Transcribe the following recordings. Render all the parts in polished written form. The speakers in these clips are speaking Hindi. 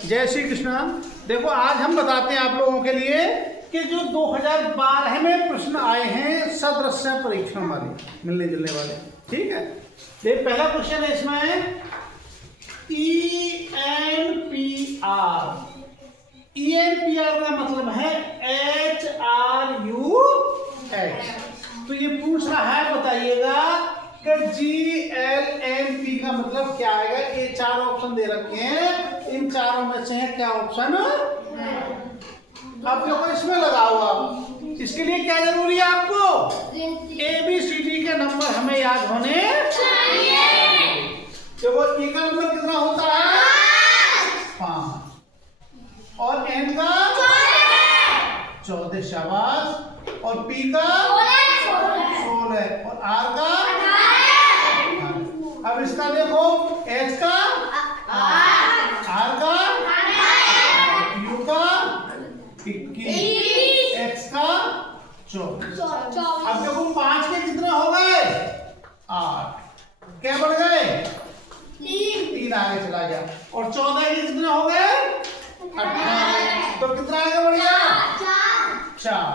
जय श्री कृष्ण। देखो आज हम बताते हैं आप लोगों के लिए कि जो 2012 में प्रश्न आए हैं सदृश्य परीक्षण वाले, मिलने जुलने वाले। ठीक है, ये पहला क्वेश्चन है इसमें ENPR। ENPR का मतलब है HRUH। तो ये पूछ रहा है, बताइएगा कि GLNP का मतलब क्या आएगा। ये चार ऑप्शन दे रखे हैं, इन चारों में से है क्या ऑप्शन आप लोग को इसमें लगाओ। इसके लिए क्या जरूरी है आपको, ABCD के नंबर हमें याद होने चाहिए। देखो E का नंबर कितना होता है 5 और N का 14, शाबाश, और P का 16 और R का 18। अब इसका देखो H का 8, R का 8, U का 21, X का 24। अब देखो 5 के कितने हो गए 8, क्या बढ़ गए 3 आगे चला गया, और 14 के कितने हो गए 18, तो कितना आगे बढ़ गया 4,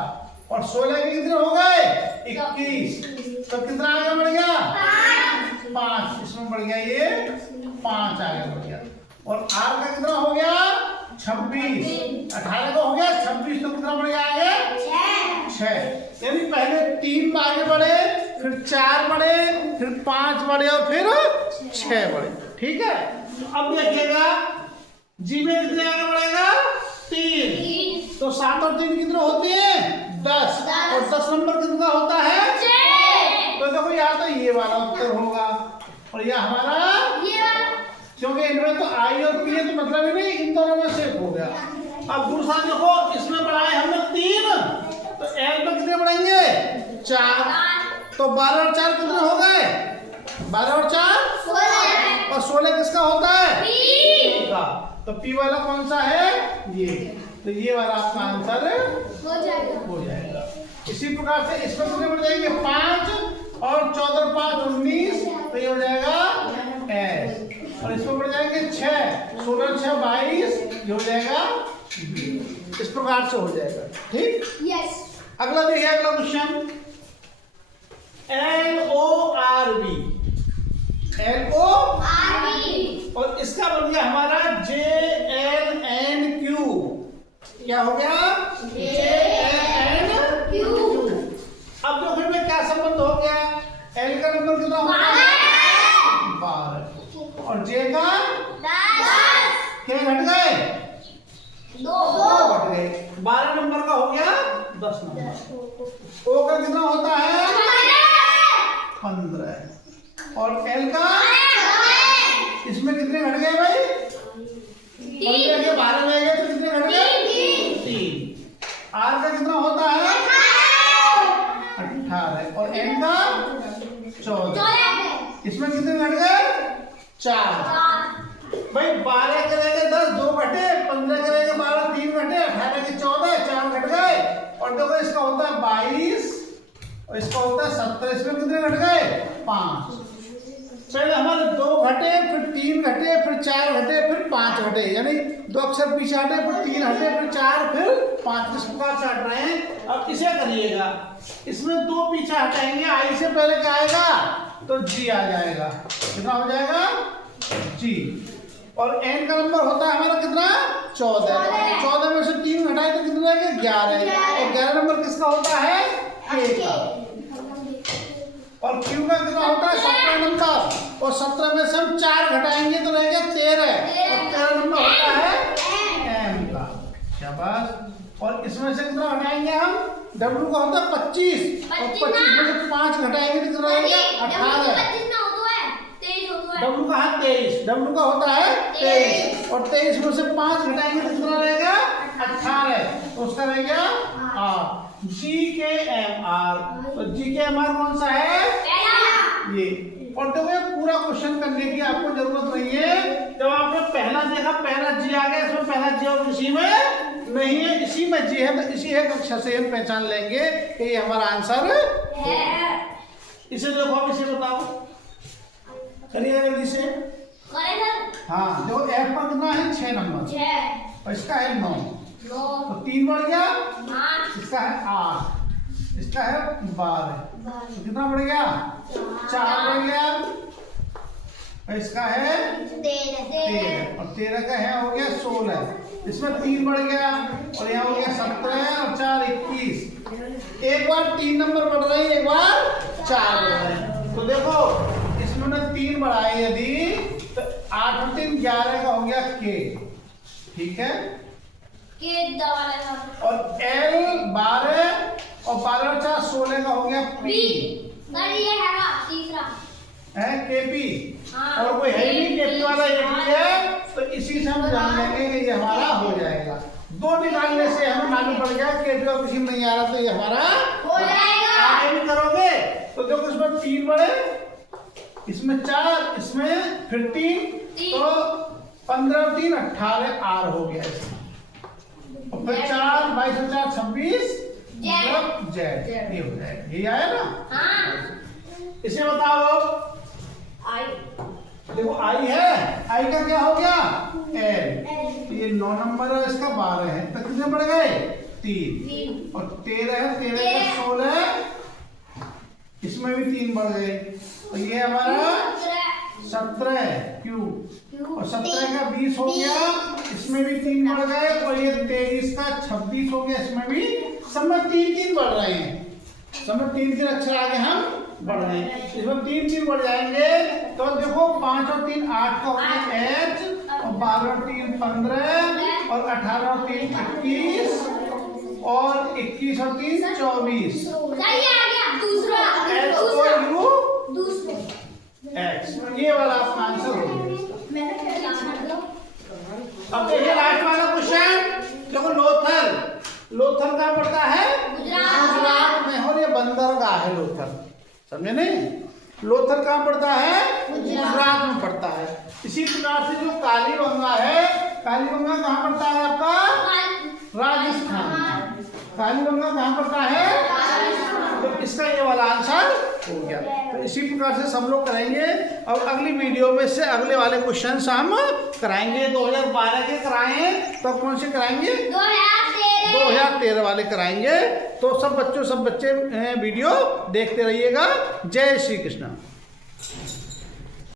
और 16 के कितने हो गए 21, तो कितना आगे बढ़ गया 5, इसमें बढ़ गया ये 5 आगे बढ़ गया, और R का कितना हो गया 26, 18 का हो गया 26, तो कितना बढ़ गया आगे 6। यानी पहले 3 आगे बढ़े, फिर 4 बढ़े, फिर 5 बढ़े और फिर 6 बढ़े। ठीक है, अब देखिएगा जी में कितने आगे बढ़ेगा 3, तो 7 और 3 कितने होते हैं 10, और 10 नंबर कितना होता है 6। तो देखो यहाँ तो ये वाला उत्तर होगा, और यह हमारा क्योंकि इनमें तो I और P है तो मतलब ही नहीं, इन दोनों में से हो गया। अब दूसरा देखो इसमें बढ़ाए हमने 3, तो L में कितने बढ़ेंगे 4, तो 12 और 4 कितने हो गए 12 और 4 16, और 16 किसका होता है P का, तो P वाला कौन सा है ये, तो ये वाला आपका आंसर हो जाएगा। इसी प्रकार से इसमें कितने बढ़ जाएंगे 5, और 14 और 5 19, तो ये हो जाएगा S, और इसमें बढ़ जाएंगे 6, 16 6 22, ये हो जाएगा B। इस प्रकार से हो जाएगा। ठीक, यस। अगला देखिए, अगला क्वेश्चन LORB, और इसका बन गया हमारा JNNQ। क्या हो गया JNNQ। अब देखो फिर में क्या संबंध हो गया, L का नंबर कितना हो गया 12, और J का 10, क्या घट गए 2 घट गए, 12 नंबर का हो गया 10 नंबर। O का कितना होता है 15, और L का इसमें कितने घट गए भाई 15 के 12 रह गए, तो कितने घट गए 3। R का कितना होता है 18, और N का 14, इसमें कितने घट गए 4। भाई 12 के रह गए 10, 2 घटे, 15 के रह गए 12, 3 घटे, 18 के 14, 4 घट गए, और देखो इसका होता है 22, और इसका होता है 17, इसमें कितने घट गए 5। पहले हमारे 2 घटे, फिर 3 घटे, फिर 4 घटे, फिर 5 घटे, यानी 2 अक्षर पीछे हटे, फिर 3 हटे, फिर 4, फिर 5, इस प्रकार से हट रहे हैं। अब इसे करिएगा, इसमें 2 पीछे हटाएंगे, I से पहले क्या आएगा तो G आ जाएगा, कितना हो जाएगा G, और N का नंबर होता है हमारा कितना 14, 14 में से 3 घटाए तो कितना रहेगा 11, और 11 नंबर किसका होता है K का, और Q का कितना होता है 17 नंबर, और 17 में से हम 4 घटाएंगे तो रहेगा 13, और 13 नंबर होता है M का, शाबाश। और इसमें से कितना घटाएंगे हम W का होता है 25, और 25 में से 5 घटाएंगे तो कितना रहेगा 18, W का है 23, W का होता है 23, और 23 में से 5 घटाएंगे तो कितना रहेगा 18, तो उसका रहेगा R। GKMR, तो GKMR कौन सा है ये। और देखो ये पूरा क्वेश्चन करने की आपको जरूरत नहीं है, जब आपने पहला देखा पहला G आ गया, इसमें पहला G और इसी में नहीं है, इसी में G है, तो इसी एक अक्षर से हम पहचान लेंगे कि ये हमारा आंसर है। इसे देखो, अब इसे बताओ, करिए जल्दी से। हाँ देखो एफ पर कितना है 6 नंबर और इसका है 9 तो 3 बढ़ गया, इसका है 8, इसका है 12 तो कितना बढ़ गया 4 बढ़ गया और इसका है 13 और 13 का है हो गया 16, इसमें 3 बढ़ गया और यहाँ हो गया 17 और 4 21। एक बार 3 नंबर बढ़ रहे हैं, एक बार 4 बढ़ रहे हैं। तो देखो इसमें 3 बढ़ाए यदि तो 8 और 3 11 का हो गया के, ठीक है, और एल 12 और 12 और 4 16 का हो गया पी, है केपी और कोई है नहीं केपी वाला एक ही है, तो इसी से हम जान लेंगे कि ये हमारा हो जाएगा। 2 निकालने से हमें मालूम पड़ गया केपी और किसी में नहीं आ रहा तो ये हमारा हो जाएगा। आगे भी करोगे तो देखो इसमें 3 बढ़े, इसमें 4, इसमें फिर 3 तो 15 और 3 18 आर हो गया इसमें और फिर 4 22 और 4 26 मतलब जेड, ये हो जाएगा। ये आया ना, इसे बताओ आई, देखो आई है, आई का क्या हो गया एल, ये 9 नंबर है, इसका 12 है तो कितने बढ़ गए 3 और 13 है, 13 का 16, इसमें भी 3 बढ़ गए तो ये हमारा 17 है क्यू और 17 का 20 हो गया, इसमें भी 3 बढ़ गए और ये 23 का 26 हो गया, इसमें भी सब में 3 बढ़ रहे हैं, सब में 3 अक्षर आगे हम बढ़ रहे हैं, इसमें 3 बढ़ जाएंगे तो देखो 5 और 3 8 का हो गया एच और 12 और 3 15 और 18 और 3 21 और 21 और 3 24 एच और यू एक्स, ये वाला आपका आंसर हो गया। अब देखिए लास्ट वाला क्वेश्चन, देखो लोथल कहाँ पड़ता है गुजरात में, और ये बंदरगाह है लोथल, समझे नहीं, लोथल कहाँ पड़ता है गुजरात में पड़ता है। इसी प्रकार से जो कालीबंगा है, कालीबंगा कहाँ पड़ता है आपका राजस्थान, कालीबंगा कहाँ पड़ता है, तो इसका ये वाला आंसर हो गया। तो इसी प्रकार से सब लोग करेंगे और अगली वीडियो में से अगले वाले क्वेश्चन हम कराएंगे। 2012 के कराएं तो कौन से कराएंगे 2013 वाले कराएंगे। तो सब बच्चे वीडियो देखते रहिएगा। जय श्री कृष्ण।